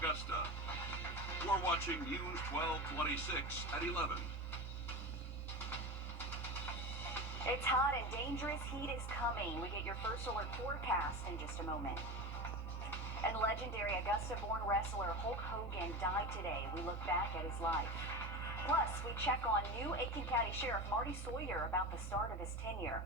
Augusta. We're watching News 1226 at 11. It's hot and dangerous heat is coming. We get your first alert forecast in just a moment. And legendary Augusta-born wrestler Hulk Hogan died today. We look back at his life. Plus, we check on new Aiken County Sheriff Marty Sawyer about the start of his tenure.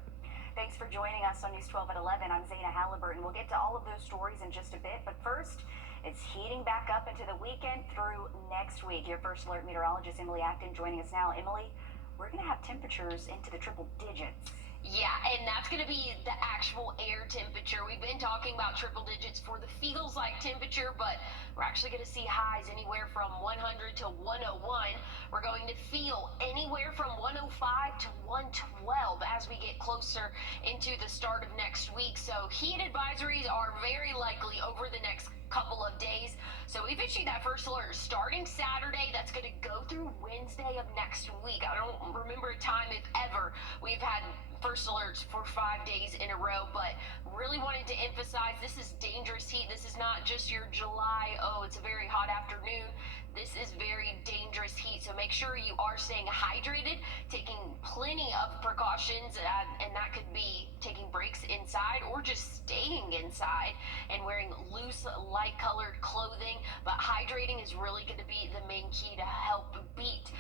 Thanks for joining us on News 12 at 11. I'm Zaina Halliburton. We'll get to all of those stories in just a bit, but first, it's heating back up into the weekend through next week. Your first alert meteorologist, Emily Acton, joining us now. Emily, we're going to have temperatures into the triple digits. Yeah, and that's going to be the actual air temperature. We've been talking about triple digits for the feels-like temperature, but we're actually going to see highs anywhere from 100 to 101. We're going to feel anywhere from 105 to 112 as we get closer into the start of next week. So heat advisories are very likely over the next couple of days. So we've issued that first alert starting Saturday. That's going to go through Wednesday of next week. I don't remember a time, if ever, we've had first alerts for 5 days in a row, but really wanted to emphasize this is dangerous heat. This is not just your July, oh, it's a very hot afternoon. This is very dangerous heat, so make sure you are staying hydrated, taking plenty of precautions, and that could be taking breaks inside or just staying inside and wearing loose, light-colored clothing. But hydrating is really going to be the main key to help beat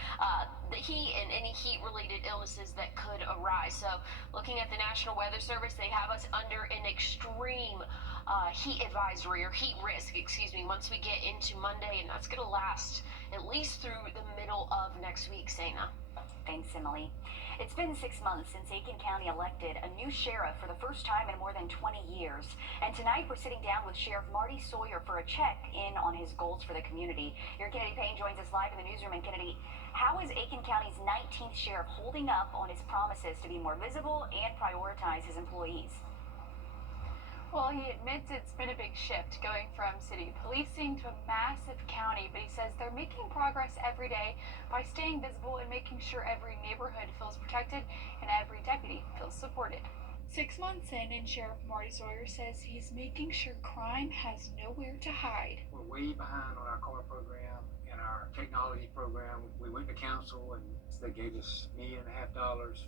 the heat and any heat-related illnesses that could arise. So looking at the National Weather Service, they have us under an extreme heat advisory, or heat risk, excuse me, once we get into Monday, and that's going to last at least through the middle of next week, Zaina. Thanks, Emily. It's been 6 months since Aiken County elected a new sheriff for the first time in more than 20 years. And tonight we're sitting down with Sheriff Marty Sawyer for a check-in on his goals for the community. Your Kennedy Payne joins us live in the newsroom. And Kennedy, how is Aiken County's 19th sheriff holding up on his promises to be more visible and prioritize his employees? Well, he admits it's been a big shift going from city policing to a massive county, but he says they're making progress every day by staying visible and making sure every neighborhood feels protected and every deputy feels supported. 6 months in, and Sheriff Marty Sawyer says he's making sure crime has nowhere to hide. We're way behind on our car program and our technology program. We went to council and they gave us $1.5 million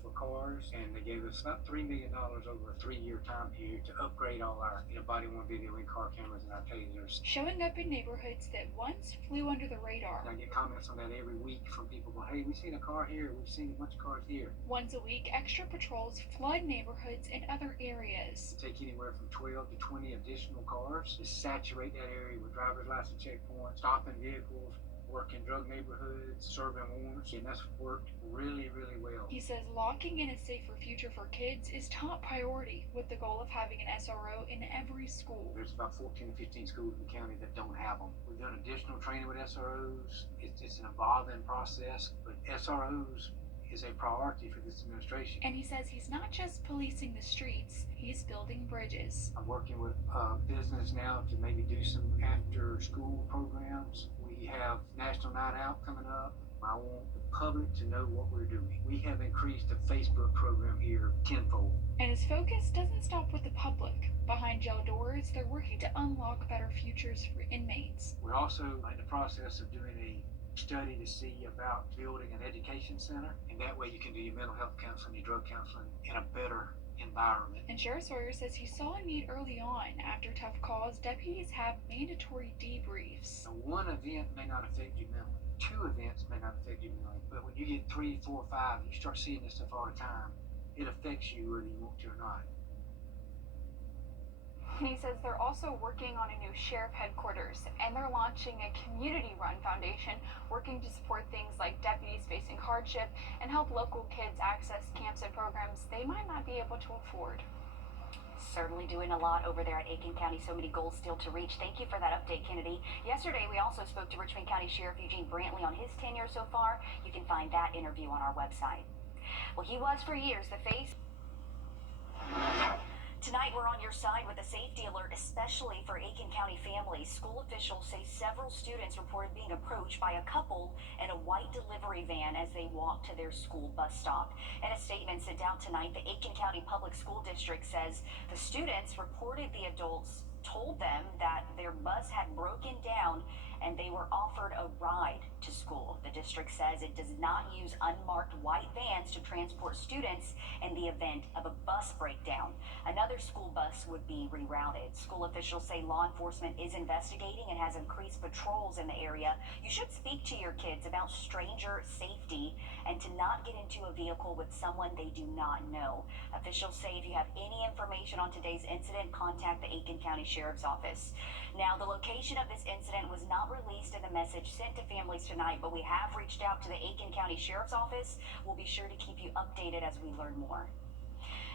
for cars, and they gave us about $3 million over a 3-year time period to upgrade all our body-worn video in-car cameras and our tasers. Showing up in neighborhoods that once flew under the radar. I get comments on that every week from people going, hey, we've seen a car here, we've seen a bunch of cars here. Once a week, extra patrols flood neighborhoods in other areas. Take anywhere from 12 to 20 additional cars to saturate that area with driver's license checkpoints, stopping vehicles, working drug neighborhoods, serving warrants, and that's worked really, really well. He says locking in a safer future for kids is top priority, with the goal of having an SRO in every school. There's about 14 to 15 schools in the county that don't have them. We've done additional training with SROs. It's an evolving process, but SROs is a priority for this administration. And he says he's not just policing the streets, he's building bridges. I'm working with business now to maybe do some after-school programs. We have National Night Out coming up. I want the public to know what we're doing. We have increased the Facebook program here tenfold. And his focus doesn't stop with the public. Behind jail doors, they're working to unlock better futures for inmates. We're also in the process of doing a study to see about building an education center, and that way you can do your mental health counseling, your drug counseling in a better environment. And Sheriff Sawyer says he saw a need early on. After tough calls, deputies have mandatory debriefs. Now, one event may not affect you mentally. 2 events may not affect you mentally. But when you get 3, 4, 5, you start seeing this stuff all the time, it affects you whether you want to or not. And he says they're also working on a new sheriff headquarters, and they're launching a community-run foundation working to support things like deputies facing hardship and help local kids access camps and programs they might not be able to afford. Certainly doing a lot over there at Aiken County. So many goals still to reach. Thank you for that update, Kennedy. Yesterday, we also spoke to Richmond County Sheriff Eugene Brantley on his tenure so far. You can find that interview on our website. Well, he was for years the face. Tonight, we're on your side with a safety alert, especially for Aiken County families. School officials say several students reported being approached by a couple in a white delivery van as they walked to their school bus stop. In a statement sent out tonight, the Aiken County Public School District says the students reported the adults told them that their bus had broken down and they were offered a ride to school. The district says it does not use unmarked white vans to transport students in the event of a bus breakdown. Another school bus would be rerouted. School officials say law enforcement is investigating and has increased patrols in the area. You should speak to your kids about stranger safety and to not get into a vehicle with someone they do not know. Officials say if you have any information on today's incident, contact the Aiken County Sheriff's Office. Now, the location of this incident was not released in the message sent to families tonight, but we have reached out to the Aiken County Sheriff's Office. We'll be sure to keep you updated as we learn more.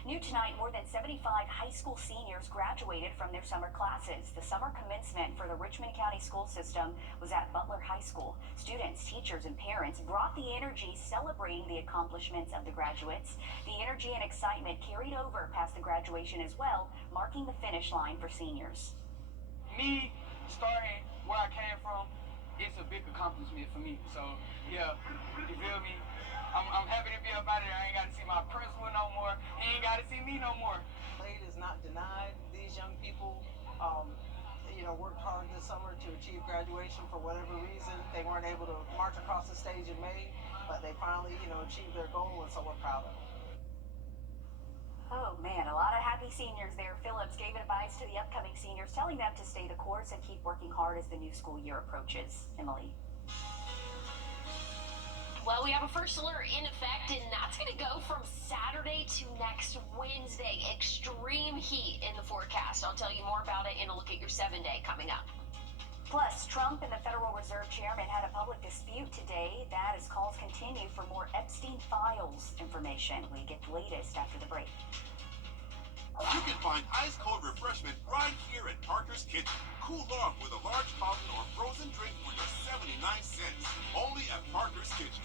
New tonight, more than 75 high school seniors graduated from their summer classes. The summer commencement for the Richmond County school system was at Butler High School. Students, teachers, and parents brought the energy celebrating the accomplishments of the graduates. The energy and excitement carried over past the graduation as well, marking the finish line for seniors. Me starting where I came from, it's a big accomplishment for me. So, yeah, you feel me? I'm happy to be up out here. I ain't got to see my principal no more. He ain't got to see me no more. Aid is not denied. These young people, worked hard this summer to achieve graduation for whatever reason. They weren't able to march across the stage in May, but they finally, achieved their goal, and so we're proud of them. Oh man, a lot of happy seniors there. Phillips gave advice to the upcoming seniors, telling them to stay the course and keep working hard as the new school year approaches. Emily. Well, we have a first alert in effect, and that's going to go from Saturday to next Wednesday. Extreme heat in the forecast. I'll tell you more about it in a look at your 7-day coming up. Plus, Trump and the Federal Reserve Chairman had a public dispute today. That as calls continue for more Epstein Files information. We get the latest after the break. You can find ice-cold refreshment right here at Parker's Kitchen. Cool off with a large fountain or frozen drink for just 79 cents. Only at Parker's Kitchen.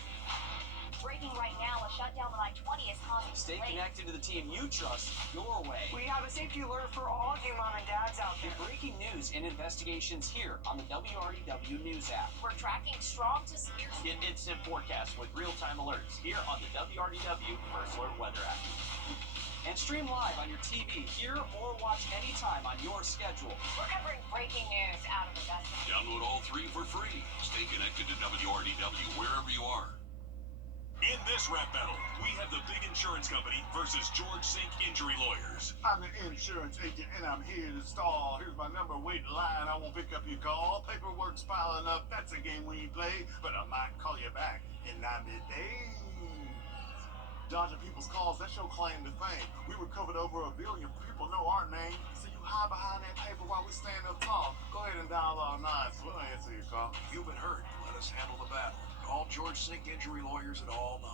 Breaking right now, a shutdown on I-20 is causing Stay delays. connected to the team you trust your way. We have a safety alert for all of you mom and dads out there. Get breaking news and investigations here on the WRDW News app. We're tracking strong to severe. Get instant forecasts with real-time alerts here on the WRDW First Alert Weather app. And stream live on your TV, here or watch anytime on your schedule. We're covering breaking news out of Augusta. Download all 3 for free. Stay connected to WRDW wherever you are. In this rap battle, we have the big insurance company versus George Sink Injury Lawyers. I'm an insurance agent and I'm here to stall. Here's my number, wait in line, I won't pick up your call. Paperwork's piling up, that's a game we play, but I might call you back in 90 days. Dodging people's calls, that's your claim to fame. We recovered over 1 billion people know our name, so you hide behind that paper while we stand up tall. Go ahead and dial all 9 so we'll answer your call. You've been hurt. Let us handle the battle. Call George Sink Injury Lawyers at all 9.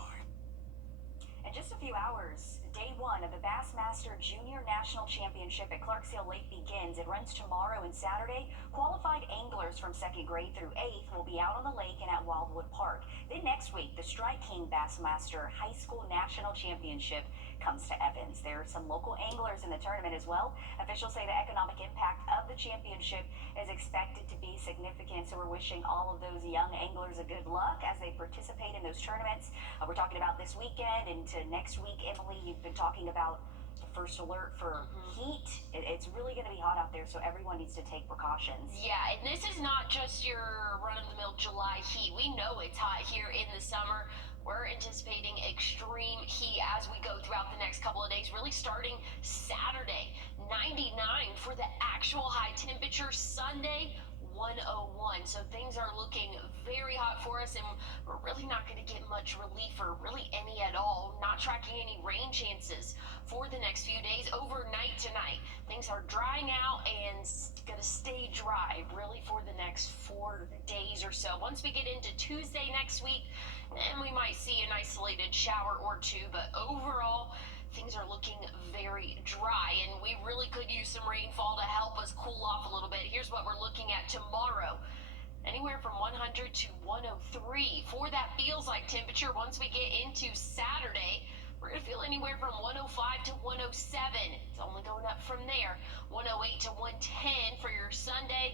In just a few hours, day 1 of the Bassmaster Junior National Championship at Clarksdale Lake begins. It runs tomorrow and Saturday. Qualified anglers from 2nd grade through 8th will be out on the lake and at Wildwood Park. Then next week, the Strike King Bassmaster High School National Championship comes to Evans. There are some local anglers in the tournament as well. Officials say the economic impact of the championship is expected to be significant, so we're wishing all of those young anglers a good luck as they participate in those tournaments. We're talking about this weekend into next week. Emily, you've been talking about the first alert for heat. It's really going to be hot out there, so everyone needs to take precautions. Yeah, and this is not just your run-of-the-mill July heat. We know it's hot here in the summer. We're anticipating extreme heat as we go throughout the next couple of days, really starting Saturday, 99 for the actual high temperature. Sunday, 101. So things are looking very hot for us, and we're really not going to get much relief, or really any at all. Not tracking any rain chances for the next few days. Overnight tonight, things are drying out and going to stay dry really for the next 4 days or so. Once we get into Tuesday next week, then we might see an isolated shower or 2, but overall, things are looking very dry, and we really could use some rainfall to help us cool off a little bit. Here's what we're looking at tomorrow. Anywhere from 100 to 103 for that feels like temperature. Once we get into Saturday, we're going to feel anywhere from 105 to 107. It's only going up from there. 108 to 110 for your Sunday.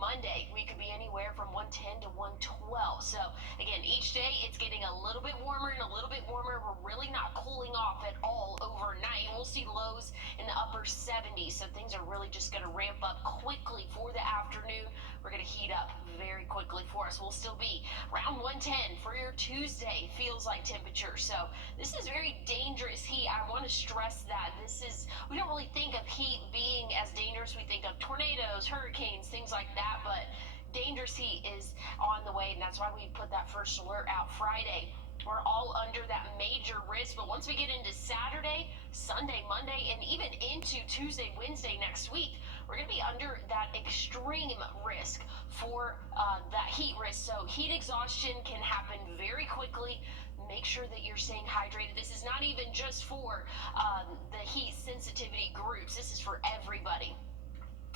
Monday, we could be anywhere from 110 to 112. So again, each day it's getting a little bit warmer and a little bit warmer. We're really not cooling off at all overnight. We'll see lows in the upper upper 70s. So things are really just going to ramp up quickly for the afternoon. We're going to heat up very quickly for us. We'll still be around 110 for your Tuesday feels like temperature. So this is very dangerous heat. I want to stress that we don't really think of heat being as dangerous. We think of tornadoes, hurricanes, things like that, but dangerous heat is on the way, and that's why we put that first alert out Friday. We're all under that major risk, but once we get into Saturday, Sunday, Monday, and even into Tuesday, Wednesday next week, we're going to be under that extreme risk for that heat risk. So heat exhaustion can happen very quickly. Make sure that you're staying hydrated. This is not even just for the heat sensitivity groups. This is for everybody.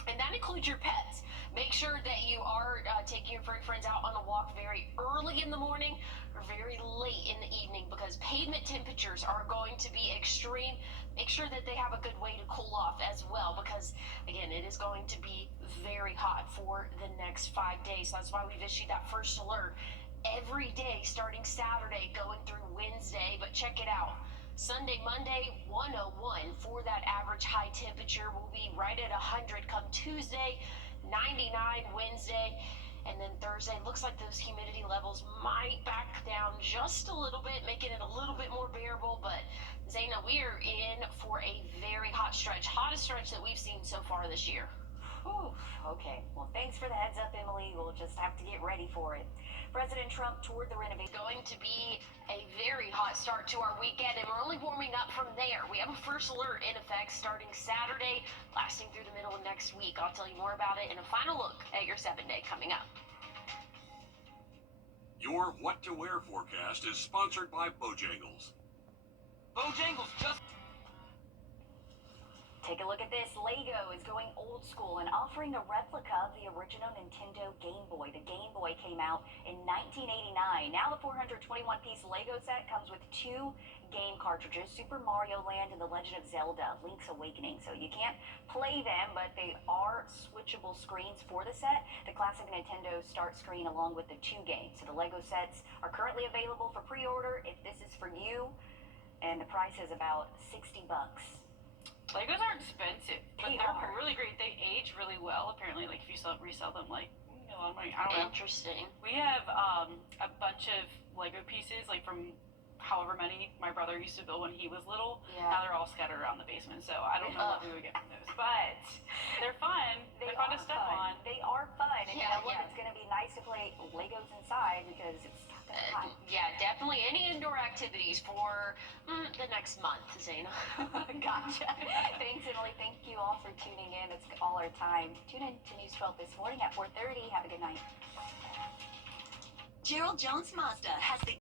And that includes your pets. Make sure that you are taking your furry friends out on a walk very early in the morning or very late in the evening, because pavement temperatures are going to be extreme. Make sure that they have a good way to cool off as well, because again, it is going to be very hot for the next 5 days. So that's why we've issued that first alert every day starting Saturday going through Wednesday. But check it out. Sunday, Monday, 101 for that average high temperature. We'll be right at 100 come Tuesday, 99 Wednesday, and then Thursday. Looks like those humidity levels might back down just a little bit, making it a little bit more bearable. But Zaina, we are in for a very hot stretch, hottest stretch that we've seen so far this year. Whew, okay. Well, thanks for the heads up, Emily. We'll just have to get ready for it. President Trump toured the renovation. Going to be a very hot start to our weekend, and we're only warming up from there. We have a first alert in effect starting Saturday, lasting through the middle of next week. I'll tell you more about it in a final look at your 7-day coming up. Your What to Wear forecast is sponsored by Bojangles. Bojangles just... Take a look at this. Lego is going old school and offering a replica of the original Nintendo Game Boy. The Game Boy came out in 1989. Now the 421-piece Lego set comes with 2 game cartridges, Super Mario Land and The Legend of Zelda, Link's Awakening. So you can't play them, but they are switchable screens for the set. The classic Nintendo start screen along with the 2 games. So the Lego sets are currently available for pre-order if this is for you, and the price is about $60. Legos are expensive, but They they're are. really great. They age really well, apparently. Like, if you resell them, like, a lot of money. I don't know. Interesting. We have a bunch of Lego pieces, like, from however many my brother used to build when he was little. Yeah. Now they're all scattered around the basement, so I don't know what we would get from those. But they're fun. They're fun to step on. They are fun. And Yeah, look, yeah. it's going to be nice to play Legos inside because it's not that hot. Yeah, definitely any indoor activities for the next month, Zaina. Gotcha. Thanks, Emily. Thank you all for tuning in. That's all our time. Tune in to News 12 this morning at 4:30. Have a good night. Gerald Jones Mazda has the